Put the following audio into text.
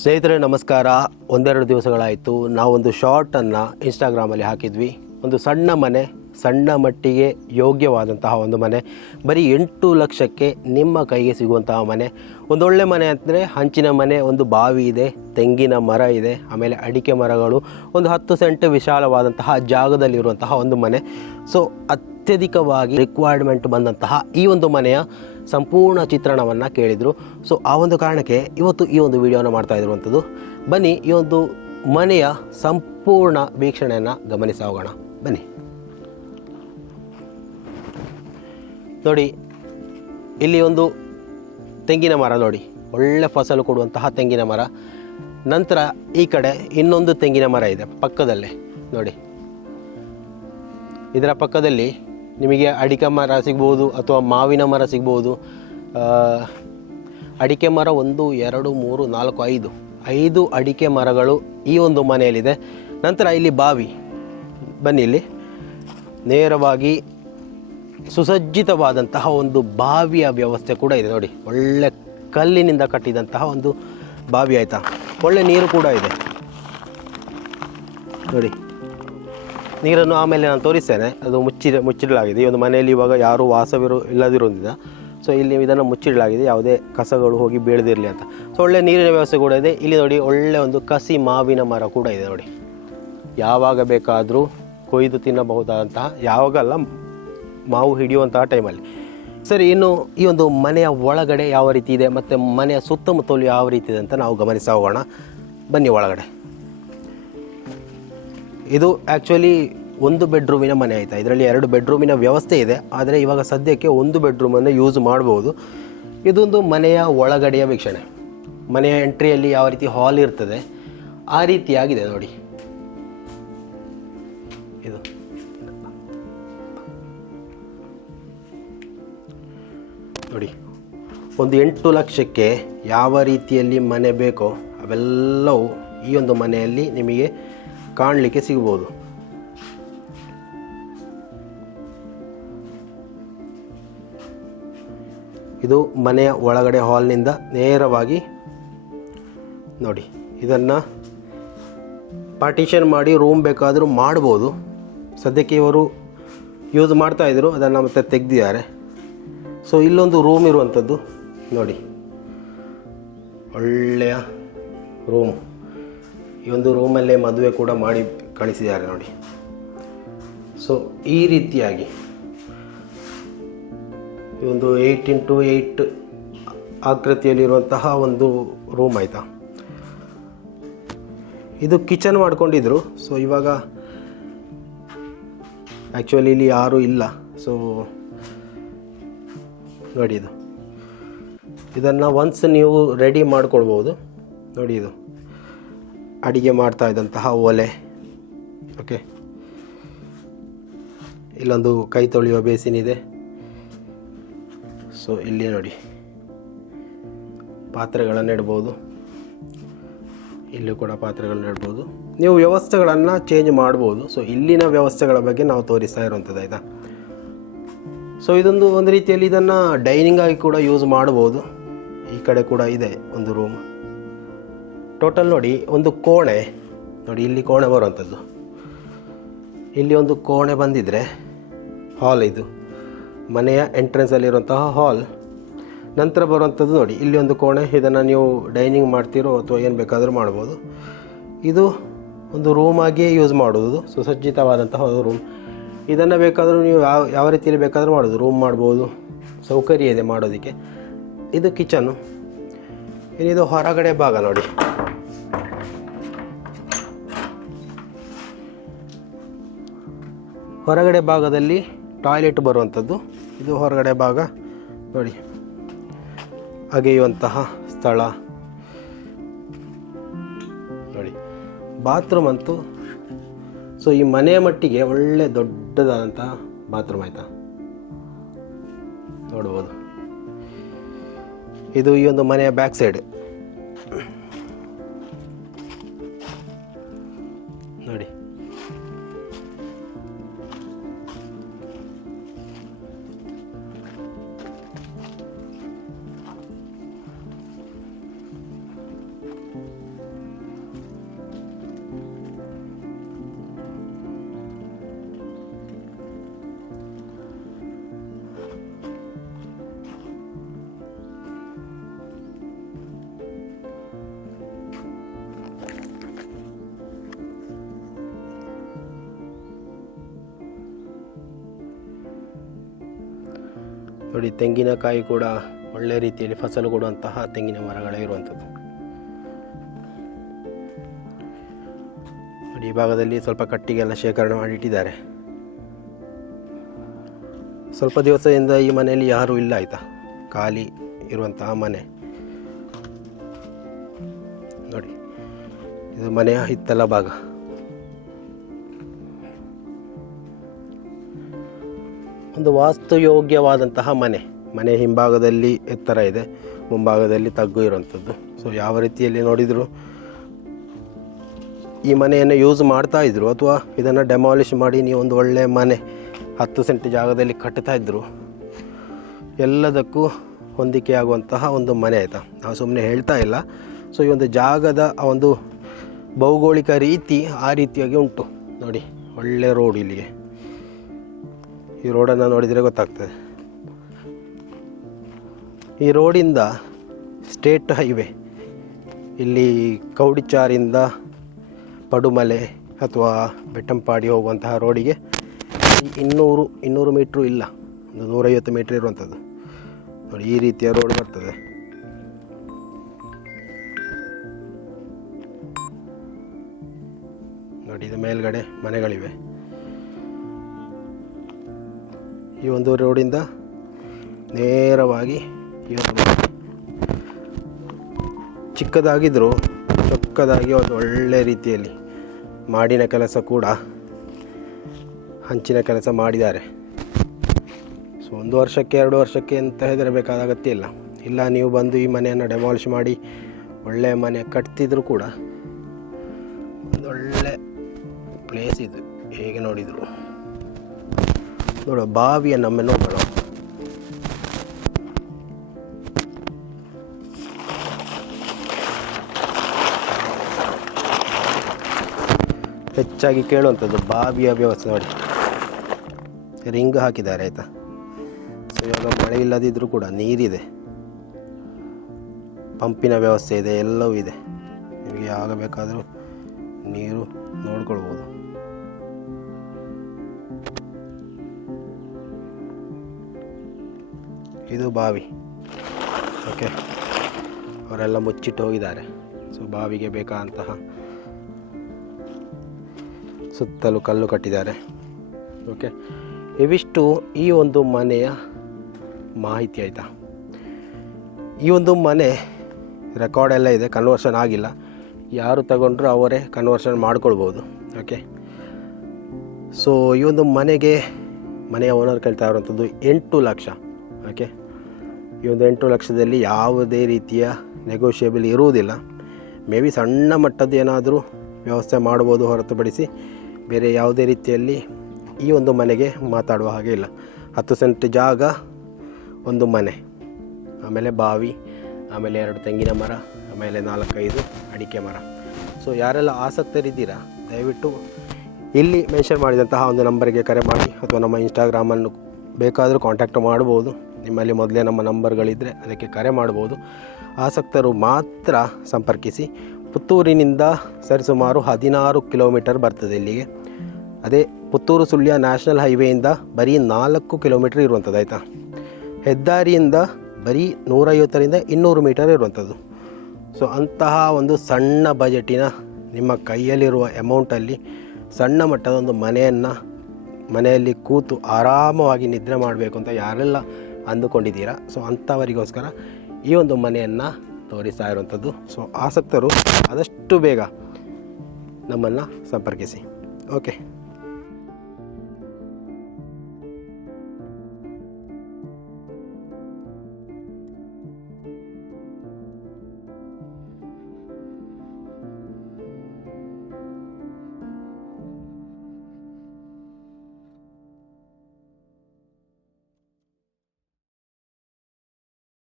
ಸ್ನೇಹಿತರೆ ನಮಸ್ಕಾರ. ಒಂದೆರಡು ದಿವಸಗಳಾಯಿತು ನಾವೊಂದು ಶಾರ್ಟನ್ನು ಇನ್ಸ್ಟಾಗ್ರಾಮಲ್ಲಿ ಹಾಕಿದ್ವಿ. ಒಂದು ಸಣ್ಣ ಮನೆ, ಸಣ್ಣ ಮಟ್ಟಿಗೆ ಯೋಗ್ಯವಾದಂತಹ ಒಂದು ಮನೆ, ಬರೀ 8 ಲಕ್ಷಕ್ಕೆ ನಿಮ್ಮ ಕೈಗೆ ಸಿಗುವಂತಹ ಮನೆ. ಒಂದೊಳ್ಳೆ ಮನೆ ಅಂದರೆ ಹಂಚಿನ ಮನೆ, ಒಂದು ಬಾವಿ ಇದೆ, ತೆಂಗಿನ ಮರ ಇದೆ, ಆಮೇಲೆ ಅಡಿಕೆ ಮರಗಳು, ಒಂದು 10 ಸೆಂಟ್ ವಿಶಾಲವಾದಂತಹ ಜಾಗದಲ್ಲಿರುವಂತಹ ಒಂದು ಮನೆ. ಸೊ ಅತ್ಯಧಿಕವಾಗಿ ರಿಕ್ವೈರ್ಮೆಂಟ್ ಬಂದಂತಹ ಈ ಒಂದು ಮನೆಯ ಸಂಪೂರ್ಣ ಚಿತ್ರಣವನ್ನು ಕೇಳಿದರು. ಸೊ ಆ ಒಂದು ಕಾರಣಕ್ಕೆ ಇವತ್ತು ಈ ಒಂದು ವಿಡಿಯೋನ ಮಾಡ್ತಾ ಇರುವಂಥದ್ದು. ಬನ್ನಿ ಈ ಒಂದು ಮನೆಯ ಸಂಪೂರ್ಣ ವೀಕ್ಷಣೆಯನ್ನು ಗಮನಿಸಿ ಹೋಗೋಣ. ಬನ್ನಿ ನೋಡಿ, ಇಲ್ಲಿ ಒಂದು ತೆಂಗಿನ ಮರ ನೋಡಿ, ಒಳ್ಳೆ ಫಸಲು ಕೊಡುವಂತಹ ತೆಂಗಿನ ಮರ. ನಂತರ ಈ ಕಡೆ ಇನ್ನೊಂದು ತೆಂಗಿನ ಮರ ಇದೆ ಪಕ್ಕದಲ್ಲೇ ನೋಡಿ. ಇದರ ಪಕ್ಕದಲ್ಲಿ ನಿಮಗೆ ಅಡಿಕೆ ಮರ ಸಿಗ್ಬೋದು ಅಥವಾ ಮಾವಿನ ಮರ ಸಿಗ್ಬೋದು. ಅಡಿಕೆ ಮರ 1 2 3 4 5 ಅಡಿಕೆ ಮರಗಳು ಈ ಒಂದು ಮನೆಯಲ್ಲಿದೆ. ನಂತರ ಇಲ್ಲಿ ಬಾವಿ, ಬನ್ನಿ ಇಲ್ಲಿ ನೇರವಾಗಿ ಸುಸಜ್ಜಿತವಾದಂತಹ ಒಂದು ಬಾವಿಯ ವ್ಯವಸ್ಥೆ ಕೂಡ ಇದೆ ನೋಡಿ. ಒಳ್ಳೆ ಕಲ್ಲಿನಿಂದ ಕಟ್ಟಿದಂತಹ ಒಂದು ಬಾವಿ ಆಯಿತಾ. ಒಳ್ಳೆ ನೀರು ಕೂಡ ಇದೆ ನೋಡಿ. ನೀರನ್ನು ಆಮೇಲೆ ನಾನು ತೋರಿಸ್ತೇನೆ. ಅದು ಮುಚ್ಚಿಡಲಾಗಿದೆ. ಈ ಒಂದು ಮನೆಯಲ್ಲಿ ಇವಾಗ ಯಾರೂ ಇಲ್ಲದಿರೋದ್ರಿಂದ ಸೊ ಇಲ್ಲಿ ಇದನ್ನು ಮುಚ್ಚಿಡಲಾಗಿದೆ, ಯಾವುದೇ ಕಸಗಳು ಹೋಗಿ ಬೀಳದಿರಲಿ ಅಂತ. ಸೊ ಒಳ್ಳೆ ನೀರಿನ ವ್ಯವಸ್ಥೆ ಕೂಡ ಇದೆ. ಇಲ್ಲಿ ನೋಡಿ ಒಳ್ಳೆ ಒಂದು ಕಸಿ ಮಾವಿನ ಮರ ಕೂಡ ಇದೆ ನೋಡಿ. ಯಾವಾಗ ಬೇಕಾದರೂ ಕೊಯ್ದು ತಿನ್ನಬಹುದಾದಂತಹ, ಯಾವಾಗಲ್ಲ ಮಾವು ಹಿಡಿಯುವಂತಹ ಟೈಮಲ್ಲಿ. ಸರಿ, ಇನ್ನು ಈ ಒಂದು ಮನೆಯ ಒಳಗಡೆ ಯಾವ ರೀತಿ ಇದೆ ಮತ್ತು ಮನೆಯ ಸುತ್ತಮುತ್ತಲು ಯಾವ ರೀತಿ ಇದೆ ಅಂತ ನಾವು ಗಮನಿಸಿ ಹೋಗೋಣ. ಬನ್ನಿ ಒಳಗಡೆ. ಇದು ಆ್ಯಕ್ಚುಲಿ 1 ಬೆಡ್ರೂಮಿನ ಮನೆ ಆಯಿತಾ. ಇದರಲ್ಲಿ 2 ಬೆಡ್ರೂಮಿನ ವ್ಯವಸ್ಥೆ ಇದೆ, ಆದರೆ ಇವಾಗ ಸದ್ಯಕ್ಕೆ 1 ಬೆಡ್ರೂಮನ್ನು ಯೂಸ್ ಮಾಡ್ಬೋದು. ಇದೊಂದು ಮನೆಯ ಒಳಗಡೆಯ ವೀಕ್ಷಣೆ. ಮನೆಯ ಎಂಟ್ರಿಯಲ್ಲಿ ಯಾವ ರೀತಿ ಹಾಲ್ ಇರ್ತದೆ ಆ ರೀತಿಯಾಗಿದೆ ನೋಡಿ. ಇದು ನೋಡಿ, ಒಂದು 8 ಲಕ್ಷಕ್ಕೆ ಯಾವ ರೀತಿಯಲ್ಲಿ ಮನೆ ಬೇಕೋ ಅವೆಲ್ಲವೂ ಈ ಒಂದು ಮನೆಯಲ್ಲಿ ನಿಮಗೆ ಕಾಣಲಿಕ್ಕೆ ಸಿಗ್ಬೋದು. ಇದು ಮನೆಯ ಒಳಗಡೆ ಹಾಲ್ನಿಂದ ನೇರವಾಗಿ ನೋಡಿ. ಇದನ್ನು ಪಾರ್ಟಿಷನ್ ಮಾಡಿ ರೂಮ್ ಬೇಕಾದರೂ ಮಾಡ್ಬೋದು. ಸದ್ಯಕ್ಕೆ ಇವರು ಯೂಸ್ ಮಾಡ್ತಾಯಿದ್ರು, ಅದನ್ನು ಮತ್ತೆ ತೆಗೆದಿದ್ದಾರೆ. ಸೊ ಇಲ್ಲೊಂದು ರೂಮ್ ಇರುವಂಥದ್ದು ನೋಡಿ, ಒಳ್ಳೆಯ ರೂಮ್. ಈ ಒಂದು ರೂಮಲ್ಲೇ ಮದುವೆ ಕೂಡ ಮಾಡಿ ಕಳಿಸಿದ್ದಾರೆ ನೋಡಿ. ಸೊ ಈ ರೀತಿಯಾಗಿ ಈ ಒಂದು 8 x 8 ಆಕೃತಿಯಲ್ಲಿರುವಂತಹ ಒಂದು ರೂಮ್ ಆಯಿತಾ. ಇದು ಕಿಚನ್ ಮಾಡ್ಕೊಂಡಿದ್ರು. ಸೊ ಇವಾಗ ಆ್ಯಕ್ಚುಲಿ ಇಲ್ಲಿ ಯಾರೂ ಇಲ್ಲ. ಸೊ ನೋಡಿ, ಇದನ್ನು ಒನ್ಸ್ ನೀವು ರೆಡಿ ಮಾಡ್ಕೊಳ್ಬೋದು ನೋಡಿ. ಇದು ಅಡಿಗೆ ಮಾಡ್ತಾ ಇದ್ದಂತಹ ಒಲೆ. ಓಕೆ, ಇಲ್ಲೊಂದು ಕೈ ತೊಳೆಯುವ ಬೇಸಿನ್ ಇದೆ. ಸೊ ಇಲ್ಲಿ ನೋಡಿ, ಪಾತ್ರೆಗಳನ್ನು ಇಡ್ಬೋದು. ಇಲ್ಲೂ ಕೂಡ ಪಾತ್ರೆಗಳನ್ನ ಇಡ್ಬೋದು. ನೀವು ವ್ಯವಸ್ಥೆಗಳನ್ನು ಚೇಂಜ್ ಮಾಡ್ಬೋದು. ಸೊ ಇಲ್ಲಿನ ವ್ಯವಸ್ಥೆಗಳ ಬಗ್ಗೆ ನಾವು ತೋರಿಸ್ತಾ ಇರುವಂಥದ್ದು ಆಯಿತಾ. ಸೊ ಒಂದು ರೀತಿಯಲ್ಲಿ ಇದನ್ನು ಡೈನಿಂಗ್ ಆಗಿ ಕೂಡ ಯೂಸ್ ಮಾಡ್ಬೋದು. ಈ ಕಡೆ ಕೂಡ ಇದೆ ಒಂದು ರೂಮ್. ಟೋಟಲ್ ನೋಡಿ, ಒಂದು ಕೋಣೆ ನೋಡಿ, ಇಲ್ಲಿ ಕೋಣೆ ಬರುವಂಥದ್ದು. ಇಲ್ಲಿ ಒಂದು ಕೋಣೆ ಬಂದಿದ್ದರೆ ಹಾಲ್, ಇದು ಮನೆಯ ಎಂಟ್ರೆನ್ಸಲ್ಲಿರುವಂತಹ ಹಾಲ್. ನಂತರ ಬರುವಂಥದ್ದು ನೋಡಿ, ಇಲ್ಲಿ ಒಂದು ಕೋಣೆ. ಇದನ್ನು ನೀವು ಡೈನಿಂಗ್ ಮಾಡ್ತೀರೋ ಅಥವಾ ಏನು ಬೇಕಾದರೂ ಮಾಡ್ಬೋದು. ಇದು ಒಂದು ರೂಮಾಗಿಯೇ ಯೂಸ್ ಮಾಡೋದು, ಸುಸಜ್ಜಿತವಾದಂತಹ ಒಂದು ರೂಮ್. ಇದನ್ನು ಬೇಕಾದರೂ ನೀವು ಯಾವ ರೀತಿಯಲ್ಲಿ ಬೇಕಾದರೂ ಮಾಡೋದು, ರೂಮ್ ಮಾಡ್ಬೋದು, ಸೌಕರ್ಯ ಇದೆ ಮಾಡೋದಕ್ಕೆ. ಇದು ಕಿಚನ್ನು. ಇದು ಹೊರಗಡೆ ಭಾಗ ನೋಡಿ. ಹೊರಗಡೆ ಭಾಗದಲ್ಲಿ ಟಾಯ್ಲೆಟ್ ಬರುವಂಥದ್ದು. ಇದು ಹೊರಗಡೆ ಭಾಗ ನೋಡಿ, ಅಗೆಯುವಂತಹ ಸ್ಥಳ ನೋಡಿ. ಬಾತ್ರೂಮ್ ಅಂತೂ ಸೊ ಈ ಮನೆಯ ಮಟ್ಟಿಗೆ ಒಳ್ಳೆ ದೊಡ್ಡದಾದಂತಹ ಬಾತ್ರೂಮ್ ಆಯಿತಾ, ನೋಡ್ಬೋದು. ಇದು ಈ ಒಂದು ಮನೆಯ ಬ್ಯಾಕ್ ಸೈಡ್ ನೋಡಿ. ನೋಡಿ, ತೆಂಗಿನಕಾಯಿ ಕೂಡ ಒಳ್ಳೆ ರೀತಿಯಲ್ಲಿ ಫಸಲು ಕೊಡುವಂತಹ ತೆಂಗಿನ ಮರಗಳೇ ಇರುವಂಥದ್ದು. ನೋಡಿ, ಈ ಭಾಗದಲ್ಲಿ ಸ್ವಲ್ಪ ಕಟ್ಟಿಗೆಲ್ಲ ಶೇಖರಣೆ ಮಾಡಿಟ್ಟಿದ್ದಾರೆ. ಸ್ವಲ್ಪ ದಿವಸದಿಂದ ಈ ಮನೆಯಲ್ಲಿ ಯಾರೂ ಇಲ್ಲ ಆಯಿತಾ, ಖಾಲಿ ಇರುವಂತಹ ಮನೆ. ನೋಡಿ, ಇದು ಮನೆಯ ಹಿತ್ತಲ ಭಾಗ. ಒಂದು ವಾಸ್ತುಯೋಗ್ಯವಾದಂತಹ ಮನೆ ಹಿಂಭಾಗದಲ್ಲಿ ಎತ್ತರ ಇದೆ, ಮುಂಭಾಗದಲ್ಲಿ ತಗ್ಗು ಇರುವಂಥದ್ದು. ಸೊ ಯಾವ ರೀತಿಯಲ್ಲಿ ನೋಡಿದರೂ ಈ ಮನೆಯನ್ನು ಯೂಸ್ ಮಾಡ್ತಾ ಇದ್ರು, ಅಥವಾ ಇದನ್ನು ಡೆಮಾಲಿಷ್ ಮಾಡಿ ನೀವು ಒಂದು ಒಳ್ಳೆಯ ಮನೆ 10 ಸೆಂಟ್ ಜಾಗದಲ್ಲಿ ಕಟ್ತಾ ಇದ್ದರು, ಎಲ್ಲದಕ್ಕೂ ಹೊಂದಿಕೆ ಆಗುವಂತಹ ಒಂದು ಮನೆ ಆಯಿತಾ. ನಾವು ಸುಮ್ಮನೆ ಹೇಳ್ತಾ ಇಲ್ಲ. ಸೊ ಈ ಒಂದು ಜಾಗದ ಆ ಒಂದು ಭೌಗೋಳಿಕ ರೀತಿ ಆ ರೀತಿಯಾಗಿ ಉಂಟು. ನೋಡಿ, ಒಳ್ಳೆ ರೋಡ್ ಇಲ್ಲಿಗೆ. ಈ ರೋಡನ್ನು ನೋಡಿದರೆ ಗೊತ್ತಾಗ್ತದೆ. ಈ ರೋಡಿಂದ ಸ್ಟೇಟ್ ಹೈವೇ ಇಲ್ಲಿ ಕೌಡಿಚಾರಿಂದ ಪಡುಮಲೆ ಅಥವಾ ಬೆಟ್ಟಂಪಾಡಿ ಹೋಗುವಂತಹ ರೋಡಿಗೆ 200 ಮೀಟ್ರು ಇಲ್ಲ, ಒಂದು 150 ಮೀಟ್ರ್ ಇರುವಂಥದ್ದು. ನೋಡಿ, ಈ ರೀತಿಯ ರೋಡ್ ಬರ್ತದೆ. ನೋಡಿ, ಇದು ಮೇಲ್ಗಡೆ ಮನೆಗಳಿವೆ. ಈ ಒಂದು ರೋಡಿಂದ ನೇರವಾಗಿ ಈ ಒಂದು ಚಿಕ್ಕದಾಗಿದ್ದರೂ ಚೊಕ್ಕದಾಗಿ ಒಂದು ಒಳ್ಳೆ ರೀತಿಯಲ್ಲಿ ಮಾಡಿನ ಕೆಲಸ ಕೂಡ, ಹಂಚಿನ ಕೆಲಸ ಮಾಡಿದ್ದಾರೆ. ಸೊ 1 ವರ್ಷಕ್ಕೆ 2 ವರ್ಷಕ್ಕೆ ಅಂತ ಹೆದರಬೇಕಾದ ಅಗತ್ಯ ಇಲ್ಲ. ನೀವು ಬಂದು ಈ ಮನೆಯನ್ನು ಡೆಮಾಲಿಷ್ ಮಾಡಿ ಒಳ್ಳೆಯ ಮನೆ ಕಟ್ತಿದ್ರು ಕೂಡ ಒಂದೊಳ್ಳೆ ಪ್ಲೇಸ್ ಇದು. ಹೇಗೆ ನೋಡಿದರು ನೋಡುವ, ಬಾವಿಯ ನಮ್ಮ ನೋಡೋಣ. ಹೆಚ್ಚಾಗಿ ಕೇಳುವಂಥದ್ದು ಬಾವಿಯ ವ್ಯವಸ್ಥೆ. ನೋಡಿ, ರಿಂಗ್ ಹಾಕಿದ್ದಾರೆ ಆಯಿತಾ. ಸೊ ಇವಾಗ ಮಳೆ ಇಲ್ಲದಿದ್ದರೂ ಕೂಡ ನೀರಿದೆ, ಪಂಪಿನ ವ್ಯವಸ್ಥೆ ಇದೆ, ಎಲ್ಲವೂ ಇದೆ. ನಿಮಗೆ ಯಾವಾಗ ಬೇಕಾದರೂ ನೀರು ನೋಡ್ಕೊಳ್ಬೋದು. ಇದು ಬಾವಿ. ಓಕೆ, ಅವರೆಲ್ಲ ಮುಚ್ಚಿಟ್ಟು ಹೋಗಿದ್ದಾರೆ. ಸೊ ಬಾವಿಗೆ ಬೇಕಾದಂತಹ ಸುತ್ತಲೂ ಕಲ್ಲು ಕಟ್ಟಿದ್ದಾರೆ. ಓಕೆ, ಇವಿಷ್ಟು ಈ ಒಂದು ಮನೆಯ ಮಾಹಿತಿ ಆಯಿತಾ. ಈ ಒಂದು ಮನೆ ರೆಕಾರ್ಡ್ ಎಲ್ಲ ಇದೆ, ಕನ್ವರ್ಷನ್ ಆಗಿಲ್ಲ. ಯಾರು ತಗೊಂಡ್ರು ಅವರೇ ಕನ್ವರ್ಷನ್ ಮಾಡ್ಕೊಳ್ಬೋದು. ಓಕೆ, ಸೊ ಈ ಒಂದು ಮನೆಯ ಓನರ್ ಕೇಳ್ತಾ ಇರುವಂಥದ್ದು 8 ಲಕ್ಷ. ಓಕೆ, ಈ ಒಂದು 8 ಲಕ್ಷದಲ್ಲಿ ಯಾವುದೇ ರೀತಿಯ ನೆಗೋಷಿಯೇಬಲ್ ಇರುವುದಿಲ್ಲ. ಮೇ ಬಿ ಸಣ್ಣ ಮಟ್ಟದ್ದು ಏನಾದರೂ ವ್ಯವಸ್ಥೆ ಮಾಡ್ಬೋದು, ಹೊರತುಪಡಿಸಿ ಬೇರೆ ಯಾವುದೇ ರೀತಿಯಲ್ಲಿ ಈ ಒಂದು ಮನೆಗೆ ಮಾತಾಡುವ ಹಾಗೆ ಇಲ್ಲ. 10 ಸೆಂಟ್ ಜಾಗ, ಒಂದು ಮನೆ, ಆಮೇಲೆ ಬಾವಿ, ಆಮೇಲೆ 2 ತೆಂಗಿನ ಮರ, ಆಮೇಲೆ 4-5 ಅಡಿಕೆ ಮರ. ಸೊ ಯಾರೆಲ್ಲ ಆಸಕ್ತರಿದ್ದೀರಾ, ದಯವಿಟ್ಟು ಇಲ್ಲಿ ಮೆನ್ಷನ್ ಮಾಡಿದಂತಹ ಒಂದು ನಂಬರಿಗೆ ಕರೆ ಮಾಡಿ, ಅಥವಾ ನಮ್ಮ ಇನ್ಸ್ಟಾಗ್ರಾಮನ್ನು ಬೇಕಾದರೂ ಕಾಂಟ್ಯಾಕ್ಟ್ ಮಾಡ್ಬೋದು. ನಿಮ್ಮಲ್ಲಿ ಮೊದಲೇ ನಮ್ಮ ನಂಬರ್ಗಳಿದ್ದರೆ ಅದಕ್ಕೆ ಕರೆ ಮಾಡ್ಬೋದು. ಆಸಕ್ತರು ಮಾತ್ರ ಸಂಪರ್ಕಿಸಿ. ಪುತ್ತೂರಿನಿಂದ ಸರಿಸುಮಾರು 16 ಕಿಲೋಮೀಟರ್ ಬರ್ತದೆ ಇಲ್ಲಿಗೆ. ಅದೇ ಪುತ್ತೂರು ಸುಳ್ಯ ನ್ಯಾಷನಲ್ ಹೈವೇಯಿಂದ ಬರೀ 4 ಕಿಲೋಮೀಟರ್ ಇರುವಂಥದ್ದು ಆಯಿತಾ. ಹೆದ್ದಾರಿಯಿಂದ ಬರೀ 150ರಿಂದ 200 ಮೀಟರ್ ಇರುವಂಥದ್ದು. ಸೊ ಅಂತಹ ಒಂದು ಸಣ್ಣ ಬಜೆಟಿನ, ನಿಮ್ಮ ಕೈಯಲ್ಲಿರುವ ಅಮೌಂಟಲ್ಲಿ ಸಣ್ಣ ಮಟ್ಟದ ಒಂದು ಮನೆಯಲ್ಲಿ ಕೂತು ಆರಾಮವಾಗಿ ನಿದ್ರೆ ಮಾಡಬೇಕು ಅಂತ ಯಾರೆಲ್ಲ ಅಂದುಕೊಂಡಿದ್ದೀರಾ, ಸೊ ಅಂಥವರಿಗೋಸ್ಕರ ಈ ಒಂದು ಮನೆಯನ್ನು ತೋರಿಸ್ತಾ ಇರುವಂಥದ್ದು. ಸೊ ಆಸಕ್ತರು ಆದಷ್ಟು ಬೇಗ ನಮ್ಮನ್ನು ಸಂಪರ್ಕಿಸಿ. ಓಕೆ.